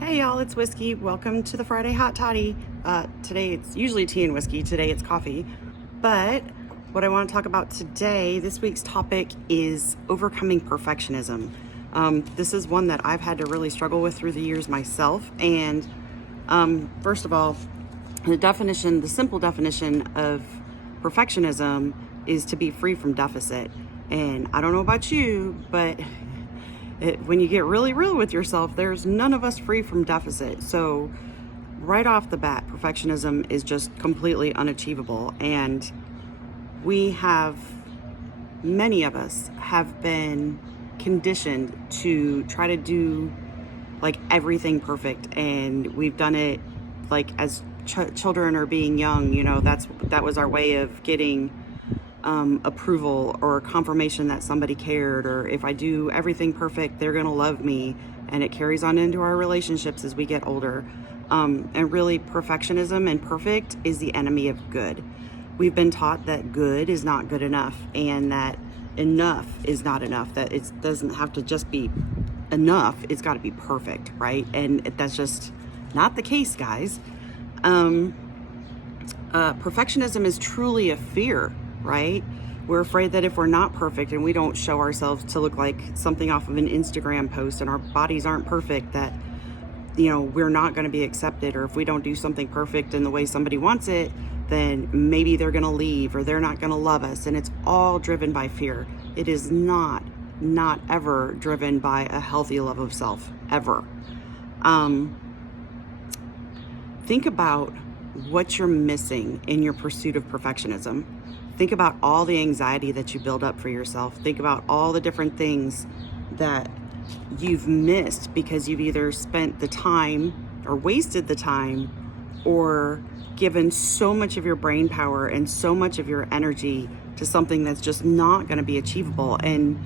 Hey y'all, it's Whiskey. Welcome to the Friday Hot Toddy. Today it's usually tea and whiskey. Today it's coffee. But what I want to talk about today, this week's topic is overcoming perfectionism. This is one that I've had to really struggle with through the years myself. And first of all, the simple definition of perfectionism is to be free from deficit. And I don't know about you, but when you get really real with yourself, there's none of us free from deficit. So right off the bat, perfectionism is just completely unachievable. And many of us have been conditioned to try to do like everything perfect. And we've done it like as children or being young, that was our way of getting approval or confirmation that somebody cared, or if I do everything perfect, they're gonna love me, and it carries on into our relationships as we get older. And really, perfectionism and perfect is the enemy of good. We've been taught that good is not good enough, and that enough is not enough, that it doesn't have to just be enough, it's got to be perfect, right? And that's just not the case, guys. Perfectionism is truly a fear, right? We're afraid that if we're not perfect and we don't show ourselves to look like something off of an Instagram post, and our bodies aren't perfect, that we're not going to be accepted. Or if we don't do something perfect in the way somebody wants it, then maybe they're going to leave, or they're not going to love us. And it's all driven by fear. It is not ever driven by a healthy love of self, ever. Think about what you're missing in your pursuit of perfectionism. Think about all the anxiety that you build up for yourself. Think about all the different things that you've missed because you've either spent the time or wasted the time, or given so much of your brain power and so much of your energy to something that's just not going to be achievable. And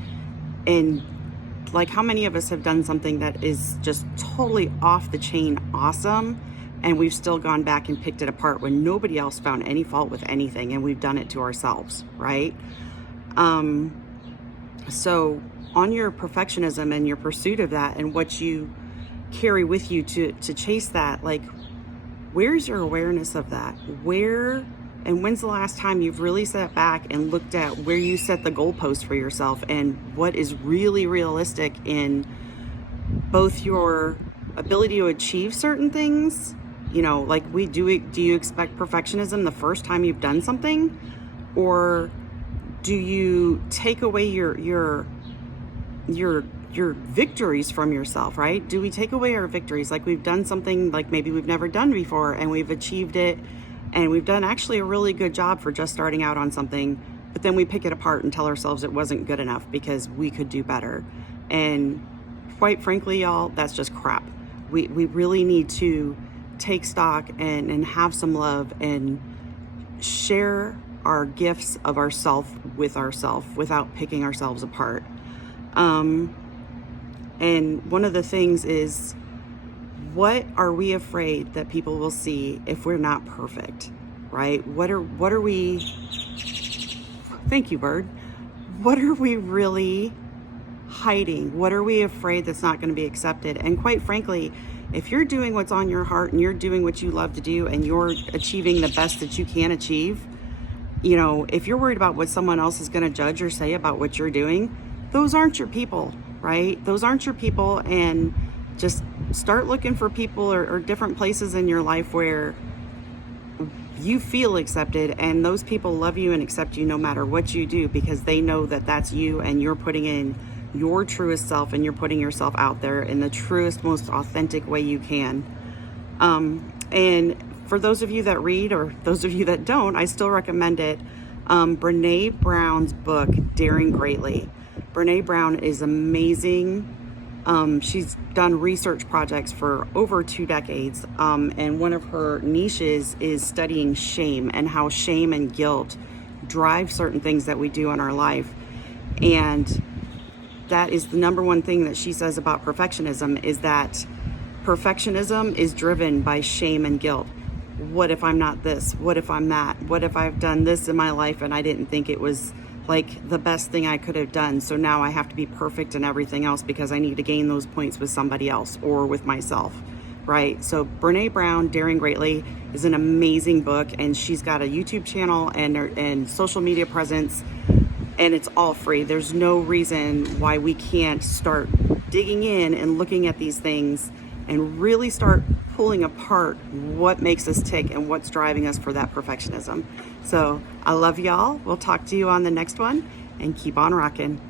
like, how many of us have done something that is just totally off the chain awesome, and we've still gone back and picked it apart when nobody else found any fault with anything, and we've done it to ourselves, right? So on your perfectionism and your pursuit of that, and what you carry with you to chase that, like, where's your awareness of that? And when's the last time you've really sat back and looked at where you set the goalpost for yourself, and what is really realistic in both your ability to achieve certain things? Like do you expect perfectionism the first time you've done something? Or do you take away your victories from yourself, right? Do we take away our victories? Like, we've done something like maybe we've never done before, and we've achieved it, and we've done actually a really good job for just starting out on something, but then we pick it apart and tell ourselves it wasn't good enough because we could do better. And quite frankly, y'all, that's just crap. We really need to take stock and have some love and share our gifts of ourself with ourselves without picking ourselves apart. And one of the things is, what are we afraid that people will see if we're not perfect, right? What are we, thank you, bird. What are we really hiding? What are we afraid that's not going to be accepted? And quite frankly, if you're doing what's on your heart, and you're doing what you love to do, and you're achieving the best that you can achieve, if you're worried about what someone else is going to judge or say about what you're doing, those aren't your people, right? Those aren't your people. And just start looking for people or different places in your life where you feel accepted, and those people love you and accept you no matter what you do, because they know that that's you, and you're putting in your truest self, and you're putting yourself out there in the truest, most authentic way you can. And for those of you that read, or those of you that don't, I still recommend it. Brene Brown's book, Daring Greatly. Brene Brown is amazing. She's done research projects for over 2 decades. And one of her niches is studying shame, and how shame and guilt drive certain things that we do in our life. And that is the number one thing that she says about perfectionism, is that perfectionism is driven by shame and guilt. What if I'm not this? What if I'm that? What if I've done this in my life and I didn't think it was like the best thing I could have done. So now I have to be perfect in everything else because I need to gain those points with somebody else or with myself. right? So Brene Brown, Daring Greatly, is an amazing book, and she's got a YouTube channel and social media presence, and it's all free. There's no reason why we can't start digging in and looking at these things and really start pulling apart what makes us tick and what's driving us for that perfectionism. So I love y'all. We'll talk to you on the next one, and keep on rocking.